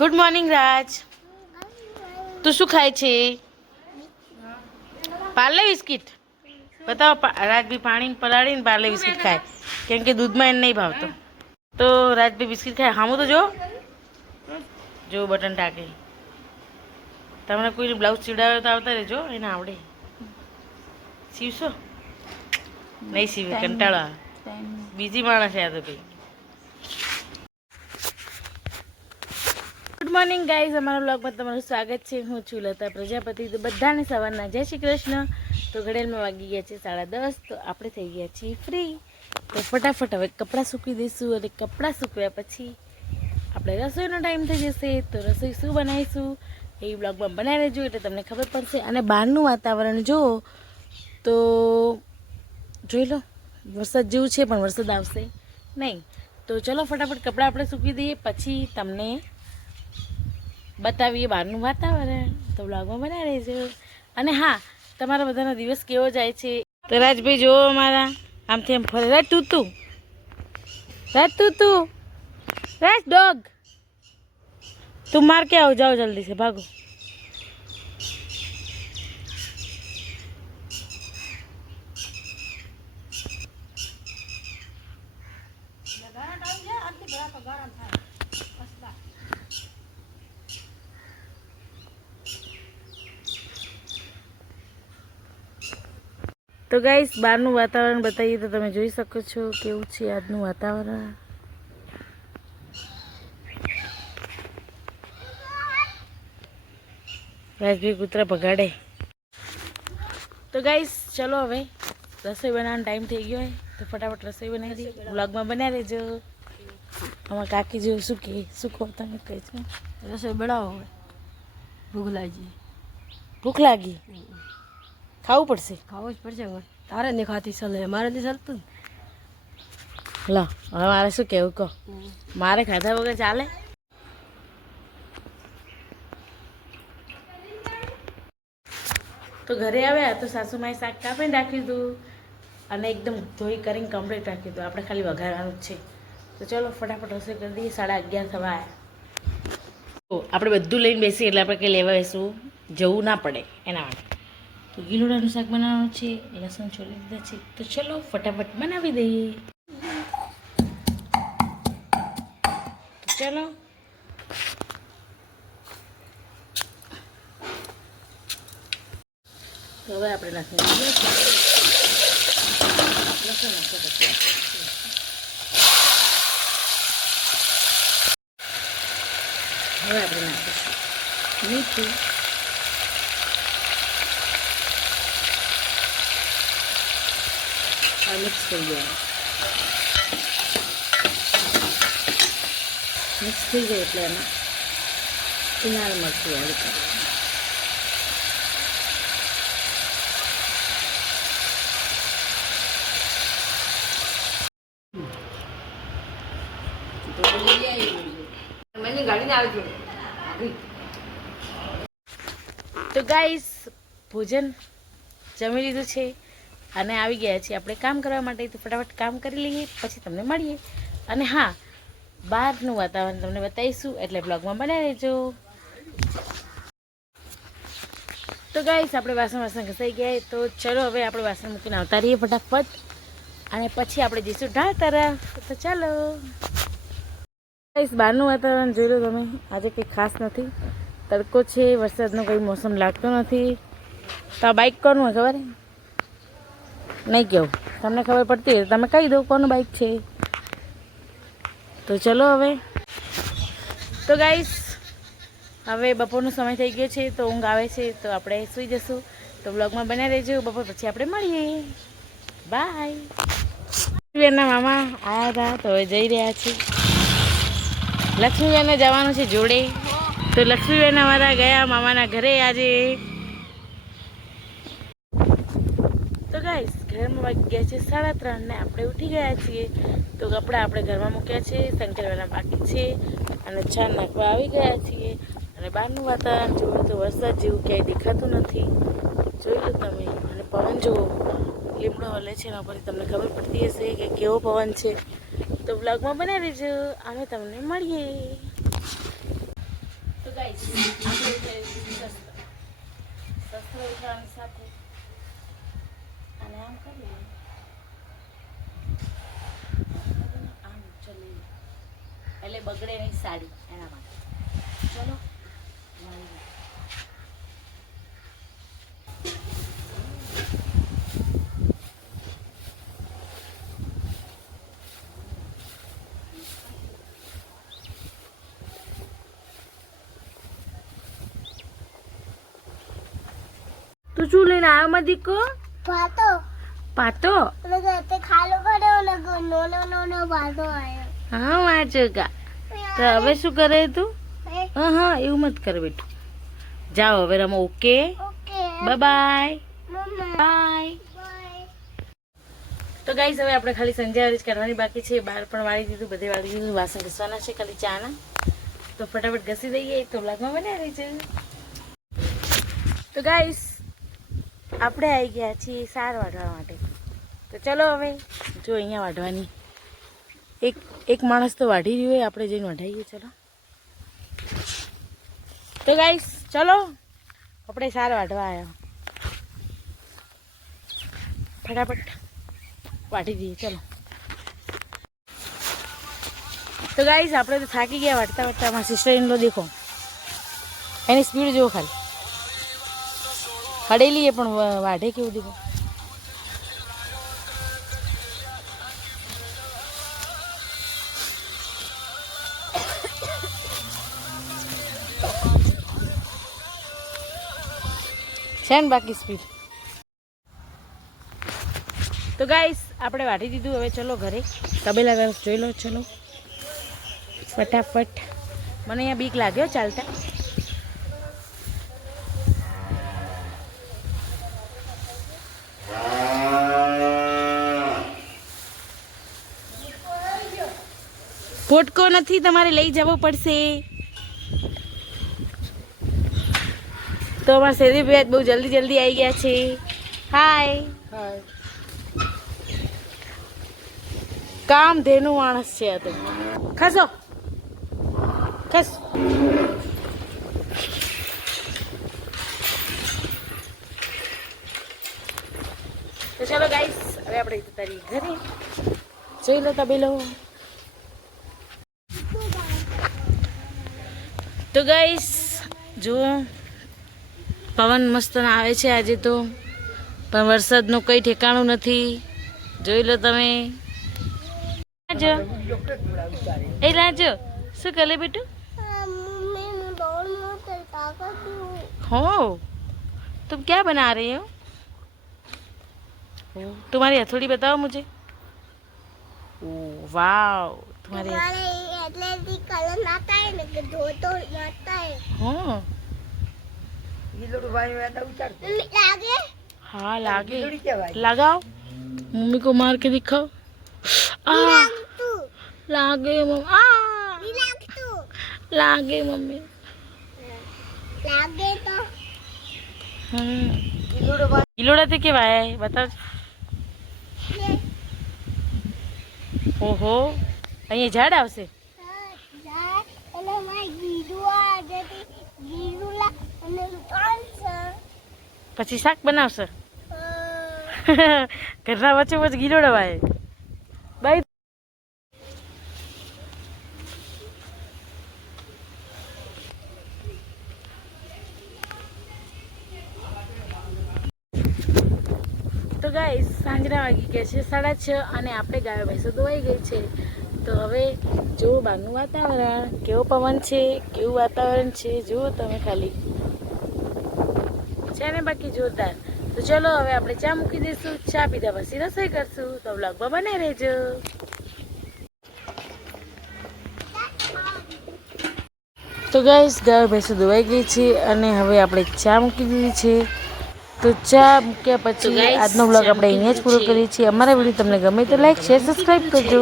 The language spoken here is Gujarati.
ગુડ મોર્નિંગ રાજ. તું શું ખાય છે? પાર્લે બિસ્કિટ. બતાવો. રાજભી પાણી પલાળીને પાર્લે બિસ્કિટ ખાય કેમ કે દૂધમાં એને નહીં ભાવતો. તો રાજભી બિસ્કિટ ખાય. હામું તો જો બટન ટાકે. તમને કોઈને બ્લાઉઝ સીવડાવે તો આવતા રહેજો, એને આવડે. સીવશો? નહીં સીવે, કંટાળો આવે. બીજી માણસ છે આ તો ભાઈ. ગુડ મોર્નિંગ ગાઈઝ, અમારા બ્લોગમાં તમારું સ્વાગત છે. હું છું લતા પ્રજાપતિ. તો બધાને સવારના જય શ્રી કૃષ્ણ. તો ઘડિયાળમાં વાગી ગયા છે 10:30. તો આપણે થઈ ગયા છીએ ફ્રી. તો ફટાફટ હવે કપડાં સૂકવી દઈશું અને કપડાં સૂકવ્યા પછી આપણે રસોઈનો ટાઈમ થઈ જશે. તો રસોઈ શું બનાવીશું એ બ્લોગમાં બનાવી રહેજો એટલે તમને ખબર પડશે. અને બહારનું વાતાવરણ જુઓ તો જોઈ લો, વરસાદ જેવું છે પણ વરસાદ આવશે નહીં. તો ચલો ફટાફટ કપડાં આપણે સૂકવી દઈએ, પછી તમને બતાવીએ બહારનું વાતાવરણ. તો બ્લોગમાં બનાવી રહેજો. અને હા, તમારા બધાનો દિવસ કેવો જાય છે? તો રાજભાઈ જુઓ અમારા આમથી આમ ફરે. રાજ તું રાજ ડોગ તું માર કે આવો, જાઓ જલ્દી से ભાગો. તો ગાઈસ, બહારનું વાતાવરણ બતાવીએ તો તમે જોઈ શકો છો કેવું છે આજનું વાતાવરણ. રાજભાઈ કૂતરા ભગાડે. તો ગાઈસ ચલો હવે રસોઈ બનાવવાનો ટાઈમ થઈ ગયો હોય તો ફટાફટ રસોઈ બનાવી દઈએ. વ્લોગમાં બનાવી રહેજો. આમાં કાકી જો શું કહો તમે કહે છે? રસોઈ બનાવો હવે, ભૂખ લાગી. ભૂખ લાગી? ખાવું પડશે. ખાવું જ પડશે હવે. તારે નહીં ખાતી ચાલે, મારે નહીં ચાલતું ને. લો હવે મારે શું કહેવું કહો? મારે ખાધા વગર ચાલે? તો ઘરે આવ્યા તો સાસુમાએ શાક કાપીને રાખ્યું હતું અને એકદમ ધોઈ કરીને કમ્પ્લીટ રાખ્યું હતું. આપણે ખાલી વઘારવાનું જ છે. તો ચલો ફટાફટ રસોઈ કરી દઈએ. 11:30 થવા આવ્યા. તો આપણે બધું લઈને બેસીએ એટલે આપણે કંઈ લેવા બેસવું જવું ના પડે એના માટે. તો ગીલોડાનું શાક બનાવવાનું છે, લસણ છોલી દીધા છે. તો ચલો ફટાફટ બનાવી દઈએ. તો ચલો તો હવે આપણે નાખી દઈએ લસણ. નાખો પછી હવે આપણે નાખીશું મીઠું. મિક્સ થઈ જાય. મિક્સ થઈ જાય એટલે એમાં કિનાર મરચું એડ કરવાનું. તો ગાઈસ, ભોજન જમી લીધું છે અને આવી ગયા છીએ આપણે કામ કરવા માટે. તો ફટાફટ કામ કરી લઈએ પછી તમને મળીએ. અને હા, બહારનું વાતાવરણ તમને બતાવીશું એટલે બ્લોગમાં બનાવી રહેજો. તો ગાઈસ, આપણે વાસણ ઘસાઈ ગયા. તો ચલો હવે આપણે વાસણ મૂકીને આવતા રહીએ ફટાફટ અને પછી આપણે જઈશું ઢાળ તરફ. તો ચાલો ગાઈસ, બહારનું વાતાવરણ જોઈ લો તમે. આજે કંઈ ખાસ નથી, તડકો છે, વરસાદનો કંઈ મોસમ લાગતો નથી. તો આ બાઇક કોનું હોય ખબર? નહીં કેવું, તમને ખબર પડતી હોય તમે કહી દો કોનું બાઇક છે. તો ચલો હવે. તો ગાઈસ, હવે બપોરનો સમય થઈ ગયો છે તો ઊંઘ આવે છે તો આપણે સૂઈ જશું. તો બ્લોગમાં બનાવી રહેજો. બપોર પછી આપણે મળીએ. બાય. લક્ષ્મીબેનના મામા આવ્યા હતા તો હવે જઈ રહ્યા છે. લક્ષ્મીબેનને જવાનું છે જોડે. તો લક્ષ્મીબેન અમારા ગયા મામાના ઘરે આજે. તો ગાઈસ, ઘરમાં વાગી ગયા છે 3:30 ને આપણે ઉઠી ગયા છીએ. તો કપડાં આપણે ઘરમાં મૂક્યા છે, શંકરવાના બાકી છે અને ચા નાખવા આવી ગયા છીએ. અને બહારનું વાતાવરણ જુઓ તો વરસાદ જેવું ક્યાંય દેખાતું નથી. જોઈ લો તમે. અને પવન જુઓ, લીમડો હલે છે એના પરથી તમને ખબર પડતી હશે કે કેવો પવન છે. તો બ્લોગમાં બનાવી દેજો. અમે તમને મળીએ. ગાઈસ આપણે શસ્ત્ર ઉઠાવવાની સાથે અને આમ કરીએ આમ ચલી એટલે બગડે નહીં સાડી એના માટે ચલો તું શું લઈને આવ્યો માં દીકો પાતો પાતો તે ખાલો પડ્યો નો પાતો આવ્યો હા વાંચોગા તો હવે શું કરે તું હા એવું મત કર બેટું જાઓ હવે રમો ઓકે ઓકે બાય બાય મમ્મા બાય બાય તો ગાઈસ હવે આપણે ખાલી સંજ્યા જ કરવાની બાકી છે બહાર પણ વાળી દીધું બધે વાળી દીધું વાસણ ઘસવાના છે ખાલી ચાના તો ફટાફટ ઘસી દઈએ તો બ્લોગમાં બનાવી છે તો ગાઈસ આપણે આવી ગયા છીએ સાર વાઢવા માટે તો ચલો હવે જો અહીંયા વાઢવાની એક માણસ તો વાઢી રહ્યો હોય આપણે જઈને વાઢાઈએ ચલો તો ગાઈસ ચલો આપણે સાર વાઢવા આવ્યા ફટાફટ વાઢી દઈએ ચલો તો ગાઈસ આપણે તો થાકી ગયા વાટતા વાટતા મારા સિસ્ટર ઇન લો દેખો એની સ્પીડ જુઓ ખાલી હડેલી એ પણ વાઢે કેવું દેખો છે ને બાકી સ્પીડ તો ગાઈસ આપણે વાઢી દીધું હવે ચલો ઘરે તબેલા તરફ જોઈ લો ચલો ફટાફટ મને અહીંયા બીક લાગ્યો ચાલતા પોટકો નથી તમારે લઈ જવો પડશે તો અમારા સેદીભાઈ બહુ જલ્દી જલ્દી આવી ગયા છે હાય કામ ધેનું માણસ છે આ તો ખસો ખસ તો ચાલો ગાઈસ હવે આપણે તારી ઘરે જોઈ લો તબેલો તો ગાઈસ જો પવન મસ્ત આવે છે આજે તો પણ વરસાદનું કંઈ ઠેકાણું નથી જોઈ લો તમે રાજો એ રાજો શું કરે બેટું मम्मी मैं दौड़ में चलता करती हूँ हो तुम क्या बना रहे हो तुम्हारी हथौड़ी बताओ मुझे वाव तुम्हारी हमारे एथलेटिक कलर आता है ना कि धो तो आता है हाँ मम्मी लागे हाँ लागे लगाओ मम्मी को मार के दिखाओ आ लाग तू लागे मम्मी आ लाग तू लागे मम्मी लागे तो ગિલોડાથી કેવા હે બતાવ ये ઓહો અહીંયા ઝાડ આવશે જાય એટલે મારી ગીરુઆ જતી ગીરુલા અને કાંસર પછી શાક બનાવશે ઘરના વચ્ચે વચ્ચે ગિલોડા વાય બાય તો ગાઈસ સાંજના વાગી ગયા છે 6:30 અને આપણે ગાયો ભેંસો ધોવાઈ ગઈ છે તો હવે જો બહારનું વાતાવરણ કેવો પવન છે કેવું વાતાવરણ છે જુઓ તમે ખાલી છે ને બાકી જોરદાર તો ચલો હવે આપણે ચા મૂકી દઈશું ચા પીધા પછી રસોઈ કરશું તો વ્લોગમાં બને રહેજો તો ગાઈસ ગાયો ભેંસો ધોવાઈ ગઈ છે અને હવે આપણે ચા મૂકી દીધી છે તો ચા મૂક્યા પછી આજનો વ્લોગ આપણે અહીંયા જ પૂરો કરીએ છીએ અમારા વિડીયો તમને ગમે તો લાઈક શેર સબસ્ક્રાઈબ કરજો